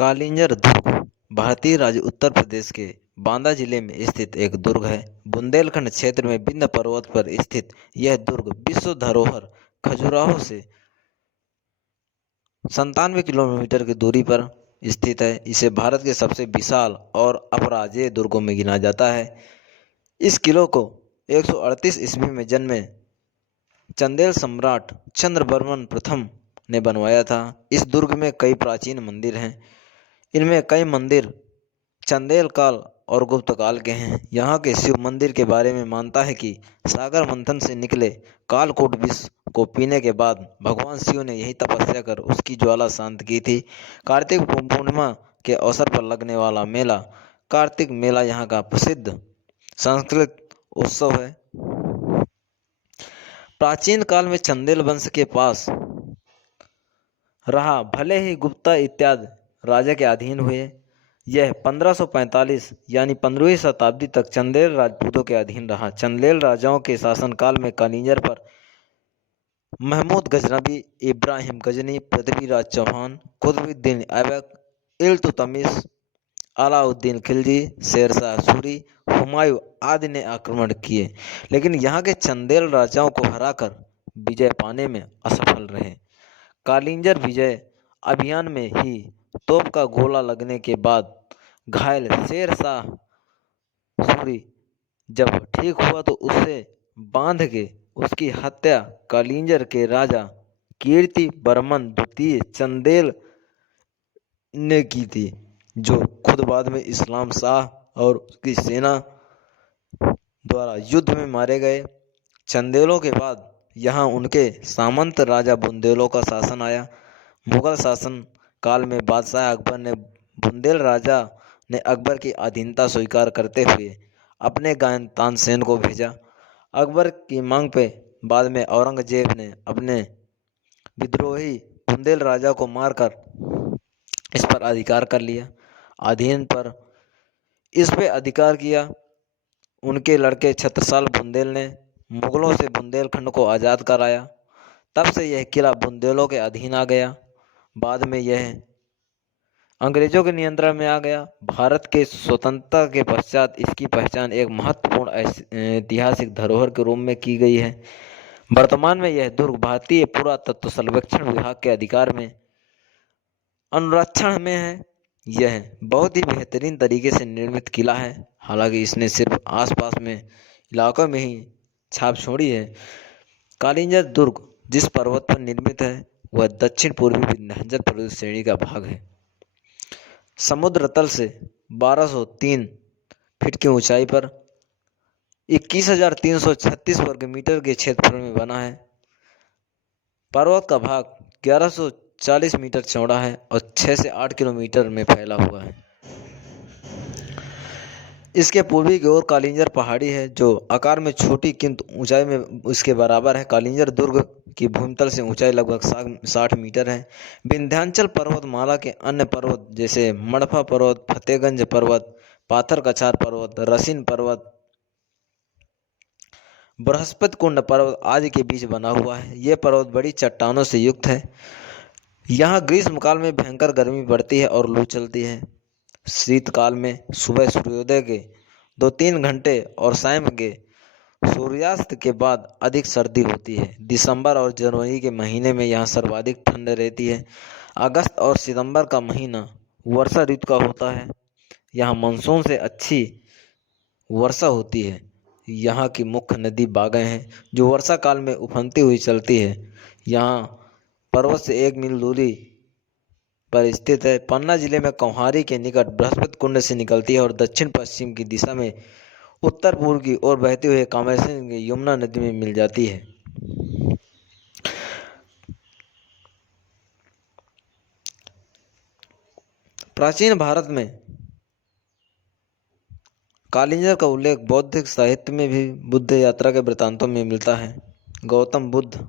कालिंजर दुर्ग भारतीय राज्य उत्तर प्रदेश के बांदा जिले में स्थित एक दुर्ग है। बुंदेलखंड क्षेत्र में विंध्य पर्वत पर स्थित यह दुर्ग विश्व धरोहर खजुराहो से 97 किलोमीटर की दूरी पर स्थित है। इसे भारत के सबसे विशाल और अपराजेय दुर्गों में गिना जाता है। इस किले को 138 ईस्वी में जन्मे चंदेल सम्राट चंद्रवर्मन प्रथम ने बनवाया था। इस दुर्ग में कई प्राचीन मंदिर हैं। इनमें कई मंदिर चंदेल काल और गुप्त काल के हैं। यहाँ के शिव मंदिर के बारे में मानता है कि सागर मंथन से निकले कालकूट विष को पीने के बाद भगवान शिव ने यही तपस्या कर उसकी ज्वाला शांत की थी। कार्तिक पूर्णिमा के अवसर पर लगने वाला मेला कार्तिक मेला यहाँ का प्रसिद्ध सांस्कृतिक उत्सव है। प्राचीन काल में चंदेल वंश के पास रहा, भले ही गुप्ता इत्यादि राजा के अधीन हुए। यह 1545 यानी 15वीं शताब्दी तक चंदेल राजपूतों के अधीन रहा। चंदेल राजाओं के शासनकाल में कालिंजर पर महमूद गजनबी, इब्राहिम गजनी, पृथ्वीराज चौहान, कुतुबुद्दीन ऐबक, इल्तुतमिश, अलाउद्दीन खिलजी, शेरशाह सूरी, हुमायूं आदि ने आक्रमण किए, लेकिन यहाँ के चंदेल राजाओं को हराकर विजय पाने में असफल रहे। कालिंजर विजय अभियान में ही तोप का गोला लगने के बाद घायल शेरशाह सूरी जब ठीक हुआ तो उसे बांध के उसकी हत्या कालिंजर के राजा कीर्ति वर्मन द्वितीय चंदेल ने की थी, जो खुद बाद में इस्लाम शाह और उसकी सेना द्वारा युद्ध में मारे गए। चंदेलों के बाद यहाँ उनके सामंत राजा बुंदेलों का शासन आया। मुगल शासन काल में बादशाह अकबर ने बुंदेल राजा ने अकबर की अधीनता स्वीकार करते हुए अपने गायन तानसेन को भेजा। अकबर की मांग पे बाद में औरंगजेब ने अपने विद्रोही बुंदेल राजा को मारकर इस पर अधिकार कर लिया। अधीन पर इस पे अधिकार किया उनके लड़के छत्रसाल बुंदेल ने मुगलों से बुंदेलखंड को आज़ाद कराया। तब से यह किला बुंदेलों के अधीन आ गया। बाद में यह अंग्रेजों के नियंत्रण में आ गया। भारत के स्वतंत्रता के पश्चात इसकी पहचान एक महत्वपूर्ण ऐतिहासिक धरोहर के रूप में की गई है। वर्तमान में यह दुर्ग भारतीय पुरातत्व सर्वेक्षण विभाग के अधिकार में अनुरक्षण में है। यह बहुत ही बेहतरीन तरीके से निर्मित किला है। हालांकि इसने सिर्फ आसपास में इलाकों में ही छाप छोड़ी है। कालिंजर दुर्ग जिस पर्वत पर निर्मित है वह दक्षिण पूर्वी विंध्याचल पर्वत श्रेणी का भाग है। समुद्र तल से 1203 फीट की ऊंचाई पर 21,336 वर्ग मीटर के क्षेत्रफल में बना है। पर्वत का भाग 1140 मीटर चौड़ा है और 6 से 8 किलोमीटर में फैला हुआ है। इसके पूर्वी की ओर कालिंजर पहाड़ी है, जो आकार में छोटी किंतु ऊंचाई में इसके बराबर है। कालिंजर दुर्ग की भूमतल से ऊंचाई लगभग 60 मीटर है। विंध्याचल पर्वतमाला के अन्य पर्वत जैसे मड़फा पर्वत, फतेहगंज पर्वत, पाथर कछार पर्वत, रसिन पर्वत, बृहस्पति कुंड पर्वत आदि के बीच बना हुआ है। ये पर्वत बड़ी चट्टानों से युक्त है। यहाँ ग्रीष्मकाल में भयंकर गर्मी पड़ती है और लू चलती है। शीतकाल में सुबह सूर्योदय के 2-3 घंटे और शाम के सूर्यास्त के बाद अधिक सर्दी होती है। दिसंबर और जनवरी के महीने में यहाँ सर्वाधिक ठंड रहती है। अगस्त और सितंबर का महीना वर्षा ऋतु का होता है। यहाँ मानसून से अच्छी वर्षा होती है। यहाँ की मुख्य नदी बागें हैं, जो वर्षा काल में उफनती हुई चलती है। यहाँ पर्वत से 1 मील दूरी पर स्थित है। पन्ना जिले में कौहारी के निकट बृहस्पति कुंड से निकलती है और दक्षिण पश्चिम की दिशा में उत्तर पूर्व की ओर बहते हुए कामेश्वर की यमुना नदी में मिल जाती है। प्राचीन भारत में कालिंजर का उल्लेख बौद्धिक साहित्य में भी बुद्ध यात्रा के वृत्तांतों में मिलता है। गौतम बुद्ध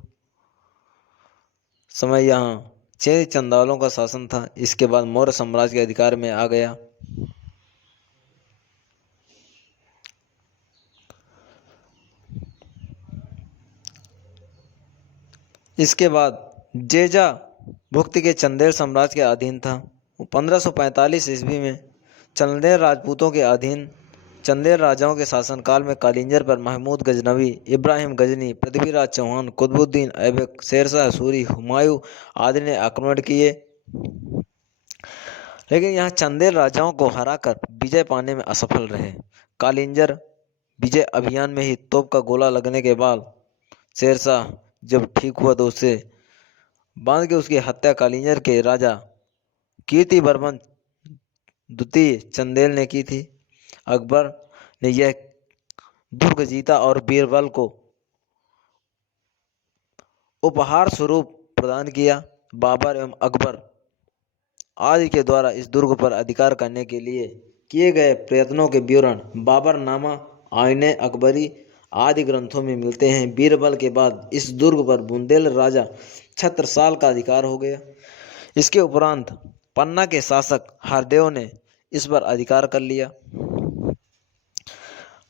समय यहाँ चेर चंदालों का शासन था। इसके बाद मौर्य साम्राज्य के अधिकार में आ गया। इसके बाद जेजा भुक्ति के चंदेल साम्राज्य के अधीन था। 1545 ईस्वी में चंदेल राजाओं के शासनकाल में कालिंजर पर महमूद गजनवी, इब्राहिम गजनी, पृथ्वीराज चौहान, कुतुबुद्दीन ऐबक, शेरशाह सूरी, हुमायूं आदि ने आक्रमण किए, लेकिन यहाँ चंदेल राजाओं को हराकर विजय पाने में असफल रहे। कालिंजर विजय अभियान में ही तोप का गोला लगने के बाद शेरशाह जब ठीक हुआ तो उसे बांध के उसकी हत्या कालिंजर के राजा कीर्तिवर्मन द्वितीय चंदेल ने की थी। अकबर ने यह दुर्ग जीता और बीरबल को उपहार स्वरूप प्रदान किया। बाबर एवं अकबर आदि के द्वारा इस दुर्ग पर अधिकार करने के लिए किए गए प्रयत्नों के विवरण बाबरनामा, आईने अकबरी आदि ग्रंथों में मिलते हैं। बीरबल के बाद इस दुर्ग पर बुंदेल राजा छत्रसाल का अधिकार हो गया। इसके उपरांत पन्ना के शासक हरदेव ने इस पर अधिकार कर लिया।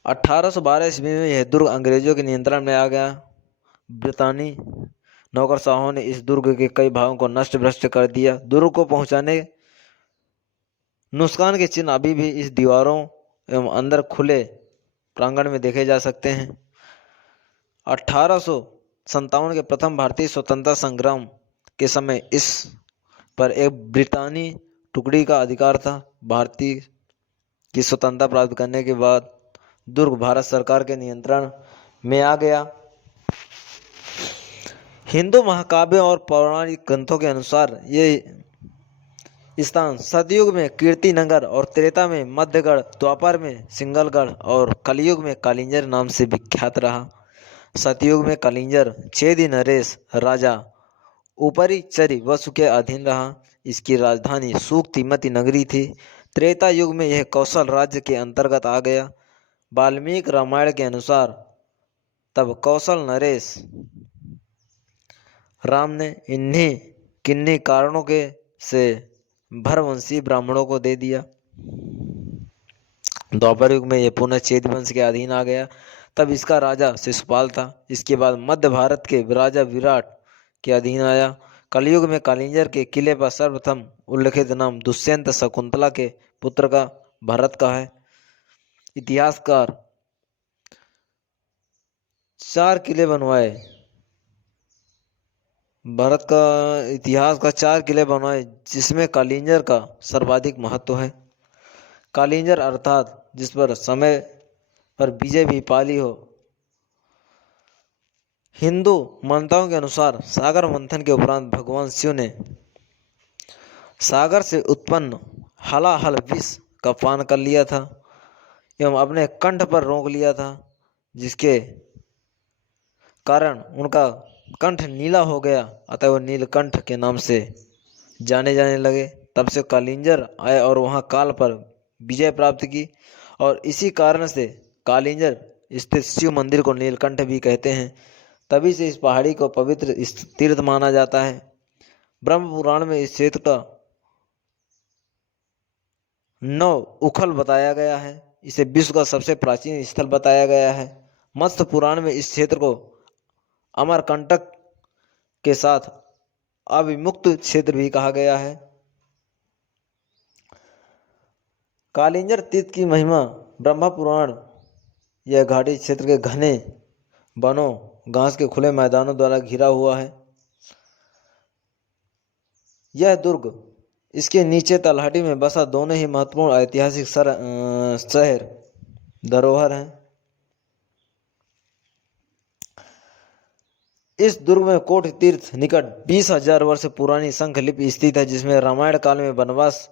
1812 ईस्वी में यह दुर्ग अंग्रेजों के नियंत्रण में आ गया। ब्रितानी नौकरशाहों ने इस दुर्ग के कई भागों को नष्ट भ्रष्ट कर दिया। दुर्ग को पहुंचाने नुकसान के चिन्ह अभी भी इस दीवारों एवं अंदर खुले प्रांगण में देखे जा सकते हैं। 1857 के प्रथम भारतीय स्वतंत्रता संग्राम के समय इस पर एक ब्रितानी टुकड़ी का अधिकार था। भारतीय की स्वतंत्रता प्राप्त करने के बाद दुर्ग भारत सरकार के नियंत्रण में आ गया। हिंदू महाकाव्यों और पौराणिक ग्रंथों के अनुसार ये स्थान सतयुग में कीर्तिनगर और त्रेता में मध्यगढ़, द्वापर में सिंगलगढ़ और कलयुग में कालिंजर नाम से विख्यात रहा। सतयुग में कालिंजर चेदी नरेश राजा ऊपरी वसु के अधीन रहा। इसकी राजधानी सूक्तिमती नगरी थी। त्रेता युग में यह कौशल राज्य के अंतर्गत आ गया। वाल्मीकि रामायण के अनुसार तब कौशल नरेश राम ने इन्हीं किन्हीं कारणों के से भरवंशी ब्राह्मणों को दे दिया। द्वापर युग में यह पुनः चेद वंश के अधीन आ गया। तब इसका राजा शिशुपाल था। इसके बाद मध्य भारत के राजा विराट के अधीन आया। कलयुग में कालिंजर के किले पर सर्वप्रथम उल्लेखित नाम दुष्यंत शकुंतला के पुत्र का भरत का है। इतिहासकार 4 किले बनवाए। भारत का इतिहास का 4 किले बनवाए जिसमें कालिंजर का सर्वाधिक महत्व है। कालिंजर अर्थात जिस पर समय पर विजय भी पाली हो। हिंदू मान्यताओं के अनुसार सागर मंथन के उपरांत भगवान शिव ने सागर से उत्पन्न हलाहल विष का पान कर लिया था एवं अपने कंठ पर रोक लिया था, जिसके कारण उनका कंठ नीला हो गया, अतः वो नीलकंठ के नाम से जाने जाने लगे। तब से कालिंजर आए और वहां काल पर विजय प्राप्त की और इसी कारण से कालिंजर स्थित शिव मंदिर को नीलकंठ भी कहते हैं। तभी से इस पहाड़ी को पवित्र तीर्थ माना जाता है। ब्रह्म पुराण में इस क्षेत्र का 9 उखल बताया गया है। इसे विश्व का सबसे प्राचीन स्थल बताया गया है। मत्स्य पुराण में इस क्षेत्र को अमरकंटक के साथ अविमुक्त क्षेत्र भी कहा गया है। कालिंजर तीर्थ की महिमा ब्रह्मा पुराण यह घाटी क्षेत्र के घने वनों, घास के खुले मैदानों द्वारा घिरा हुआ है। यह दुर्ग इसके नीचे तलहटी में बसा दोनों ही महत्वपूर्ण ऐतिहासिक शहर धरोहर हैं। इस दुर्ग में कोट तीर्थ निकट 20,000 वर्ष पुरानी शंख लिपि स्थित है, जिसमें रामायण काल में वनवास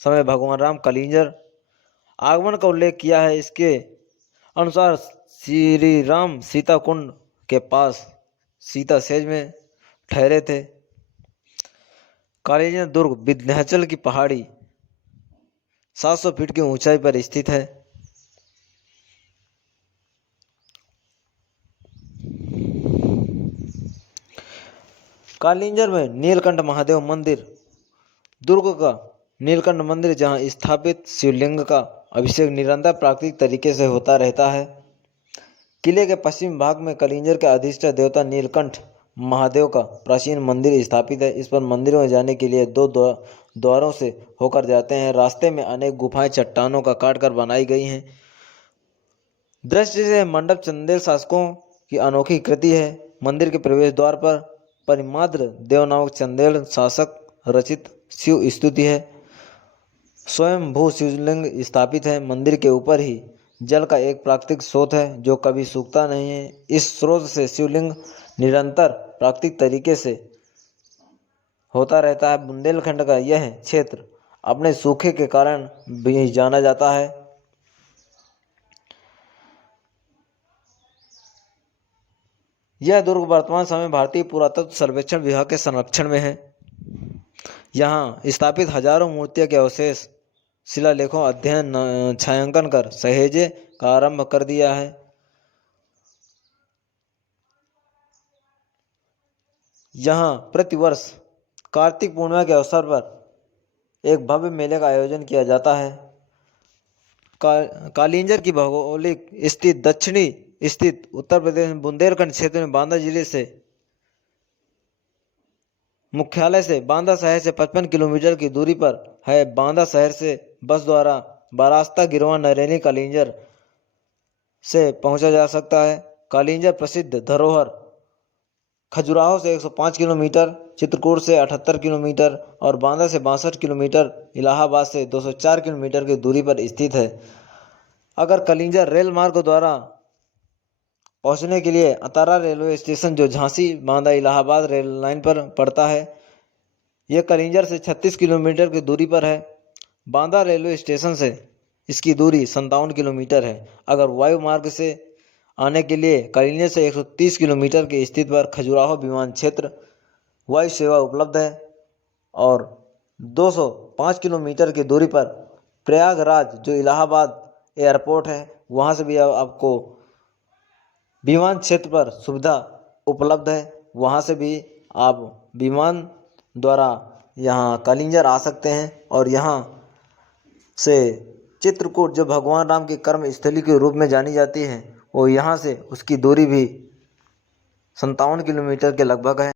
समय भगवान राम कालिंजर आगमन का उल्लेख किया है। इसके अनुसार श्री राम सीता कुंड के पास सीता सेज में ठहरे थे। कालिंजर दुर्ग विंध्याचल की पहाड़ी 700 फीट की ऊंचाई पर स्थित है। कालिंजर में नीलकंठ महादेव मंदिर दुर्ग का नीलकंठ मंदिर, जहां स्थापित शिवलिंग का अभिषेक निरंतर प्राकृतिक तरीके से होता रहता है। किले के पश्चिम भाग में कालिंजर के अधिष्ठाता देवता नीलकंठ महादेव का प्राचीन मंदिर स्थापित है। इस पर मंदिर में जाने के लिए द्वारों से होकर जाते हैं। रास्ते में अनेक गुफाएं चट्टानों का काट कर बनाई गई हैं। दृष्टि से मंडप चंदेल शासकों की अनोखी कृति है। मंदिर के प्रवेश द्वार पर परिमाद्र देव नामक चंदेल शासक रचित शिव स्तुति है। स्वयं भू शिवलिंग स्थापित है। मंदिर के ऊपर ही जल का एक प्राकृतिक स्रोत है जो कभी सूखता नहीं है। इस स्रोत से शिवलिंग निरंतर प्राकृतिक तरीके से होता रहता है। बुंदेलखंड का यह क्षेत्र अपने सूखे के कारण भी जाना जाता है। यह दुर्ग वर्तमान समय भारतीय पुरातत्व सर्वेक्षण विभाग के संरक्षण में है। यहाँ स्थापित हजारों मूर्तियों के अवशेष शिलालेखों अध्ययन छायांकन कर सहेजे का आरंभ कर दिया है। यहाँ प्रतिवर्ष कार्तिक पूर्णिमा के अवसर पर एक भव्य मेले का आयोजन किया जाता है। कालिंजर की भौगोलिक स्थिति दक्षिणी स्थित उत्तर प्रदेश में बुंदेलखंड क्षेत्र में बांदा जिले से मुख्यालय से बांदा शहर से 55 किलोमीटर की दूरी पर है। बांदा शहर से बस द्वारा बारास्ता गिरोह नरेली कालिंजर से पहुंचा जा सकता है। कालिंजर प्रसिद्ध धरोहर खजुराहो से 105 किलोमीटर, चित्रकूट से 78 किलोमीटर और बांदा से 62 किलोमीटर, इलाहाबाद से 204 किलोमीटर की दूरी पर स्थित है। अगर कालिंजर रेल मार्ग द्वारा पहुंचने के लिए अतारा रेलवे स्टेशन जो झांसी बांदा इलाहाबाद रेल लाइन पर पड़ता है, यह कालिंजर से 36 किलोमीटर की दूरी पर है। बांदा रेलवे स्टेशन से इसकी दूरी 57 किलोमीटर है। अगर वायु मार्ग से आने के लिए कालिंजर से 130 किलोमीटर की स्थिति पर खजुराहो विमान क्षेत्र वायु सेवा उपलब्ध है और 205 किलोमीटर की दूरी पर प्रयागराज जो इलाहाबाद एयरपोर्ट है वहाँ से भी आपको विमान क्षेत्र पर सुविधा उपलब्ध है। वहाँ से भी आप विमान द्वारा यहाँ कालिंजर आ सकते हैं और यहाँ से चित्रकूट जो भगवान राम की कर्म स्थली के रूप में जानी जाती है वो यहाँ से उसकी दूरी भी 57 किलोमीटर के लगभग है।